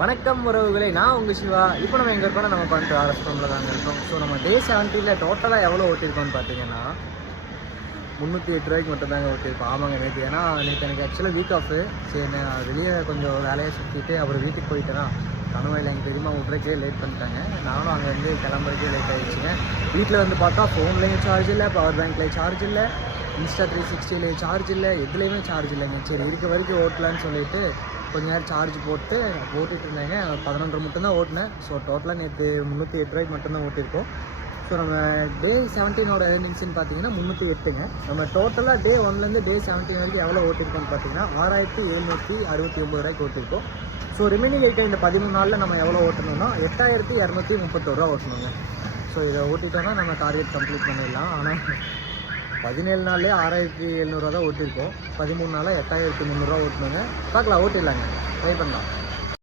வணக்கம் உறவுகளே, நான் உங்கள் சிவா. இப்போ நம்ம எங்கே இருக்கோம்? நம்ம பண்ணிட்டு ரெஸ்டாரண்ட்டில் தாங்க இருக்கோம். ஸோ நம்ம டே 70 டோட்டலாக எவ்வளோ ஓட்டியிருக்கோம்னு பார்த்தீங்கன்னா 308 ரூபாய்க்கு மட்டும் தாங்க ஓட்டியிருக்கோம். ஆமாங்க, நேற்று ஏன்னா நேற்று எனக்கு ஆக்சுவலாக வீக் ஆஃபு. சரி, நான் வெளியே கொஞ்சம் வேலையை சுற்றிட்டு அப்புறம் வீட்டுக்கு போயிட்டேன்னா கனவாயில் எங்கள் பெரியம்மா விட்றக்கே லேட் பண்ணிட்டாங்க. நானும் அங்கே வந்து கிளம்புறக்கே லேட் ஆகிடுச்சுங்க. வீட்டில் வந்து பார்த்தா ஃபோன்லேயும் சார்ஜ் இல்லை, பவர் பேங்க்லேயும் சார்ஜ் இல்லை, Insta 360 சார்ஜ் இல்லை, எதுலேயுமே சார்ஜ் இல்லைங்க. சரி, இருக்க வரைக்கும் ஓட்டலான்னு சொல்லிட்டு கொஞ்ச நேரம் சார்ஜ் போட்டு ஓட்டிகிட்டு இருந்தாங்க. 11:30 மட்டும்தான் ஓட்டினேன். ஸோ டோட்டலாக நேற்று 308 ரூபாய்க்கு மட்டும்தான் ஓட்டியிருக்கோம். ஸோ நம்ம டே 17 ஏர்னிங்ஸ்ன்னு பார்த்தீங்கன்னா 308ங்க. நம்ம டோட்டலாக டே 1லேருந்து டே 17 வரைக்கும் எவ்வளோ ஓட்டியிருக்கோம்னு பார்த்தீங்கன்னா 6769 ரூபாய்க்கு ஓட்டியிருக்கோம். ஸோ ரிமைனிங் இருக்க இந்த 13 நாளில் நம்ம எவ்வளோ ஓட்டணும்னா 8231 ரூபா ஓட்டணுங்க. ஸோ இதை ஓட்டிட்டோன்னா நம்ம டார்கெட் கம்ப்ளீட் பண்ணிடலாம். ஆனால் 17 நாள்லேயே 6700 தான் ஓட்டியிருக்கோம். 13 நாளாக 8300 ஓட்டணுங்க. பார்க்கலாம், ஓட்டிடலாங்க, ட்ரை பண்ணலாம்.